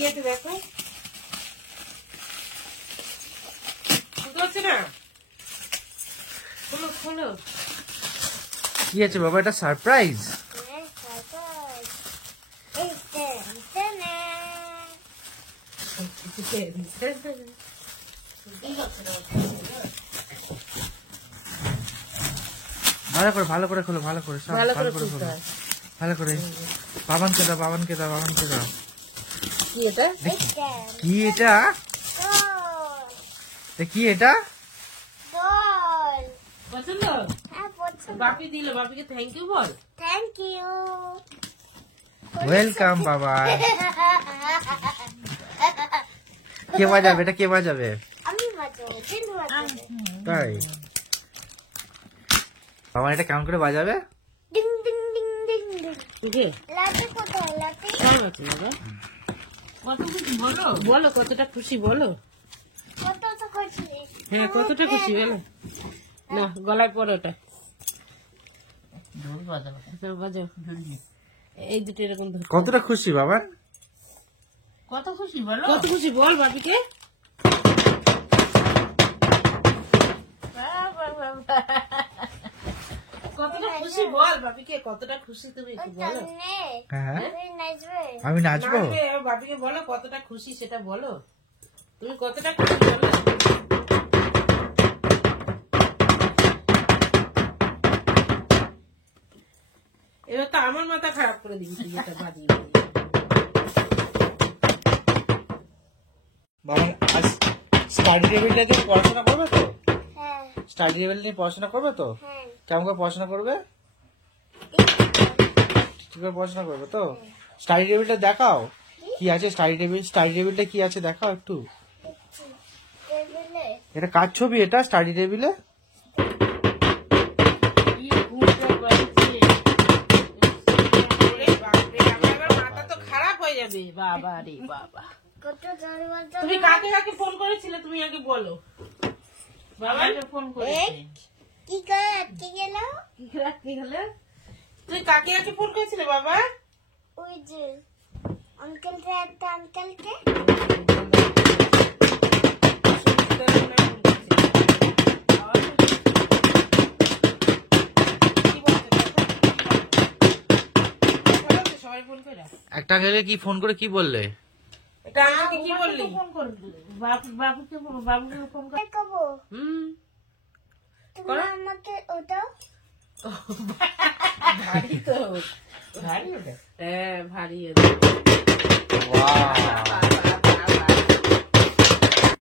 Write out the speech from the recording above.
কি আছে দেখো, হচ্ছে না, খোলো খোলো। কি আছে বাবা, এটা সারপ্রাইজ? ভালো করে খোলো, ভালো করে সব ভালো করে খোলো, ভালো করে। বাবানকে দাও, বাবানকে দাও, বাবানকে দাও। কি এটা? কি এটা? কি এটা? পছন্দ? বাপি দিল, বাপিকে থ্যাংক ইউ বল। Thank you. ওয়েলকাম বাবা। কে বাজাবে এটা, কে বাজাবে? আমি বাজাবো, চিন্টু বাজাবে। তাই বাবা এটা কেমন করে বাজাবে? Ding ding ding ding ding. কে? লাঠি কোথায়? লাঠি ভালো আছে বাবা। কত খুশি বলো, বলো কতটা খুশি বলো। কতটা খুশি? হ্যাঁ কতটা খুশি বলো না, গলায় পড়ে ওটা। বাজাও এই দুটো এরকম। কতটা খুশি বাবা? কত খুশি বলো, কত খুশি বল বাপিকে। কতটা খুশি বল বাপিকে, কতটা খুশি তুমি একটু বলো। হ্যাঁ নাচবে? আমি নাচবো? বাপিকে বলো কতটা খুশি সেটা বলো, তুমি কতটা খুশি বলো। এবার তো আমার মাথা খারাপ করে দিবি তুই এটা বাজিয়ে। বাবা আজ স্টাডি টেবিলটা দিয়ে পড়াশোনা করবে তো? হ্যাঁ স্টাডি টেবিল নিয়ে পড়াশোনা করবে তো? হ্যাঁ। কেমন করে পড়াশোনা করবে? ঠিক করে পড়াশোনা করবে তো? স্টাডি টেবিলটা দেখাও কি আছে। স্টাডি টেবিলটা কি আছে দেখাও একটু। টেবিলে এটা কার ছবি? এটা স্টাডি টেবিলে মাথা তো খারাপ হয়ে যাবে। বাবা রে বাবা, কত দরওয়াজা। তুমি কাকে কাকে ফোন করেছিলে তুমি আগে বলো। বাবা ফোন করেছে। কি করে আটকে গেল? কি হলো? তুই কাকে কাকে ফোন করেছিলে বাবা? ওই যে আঙ্কেলটা, একটা আঙ্কেলকে। একটা গেলে কি ফোন করে কি বললে? এটা আমাকে কি বললি? বাবুকে ফোন কর। দেখাবো। তুমি করো। আমাকে ওটাও। ভারী তো, ভারী ওটা। হ্যাঁ ভারী ওটা।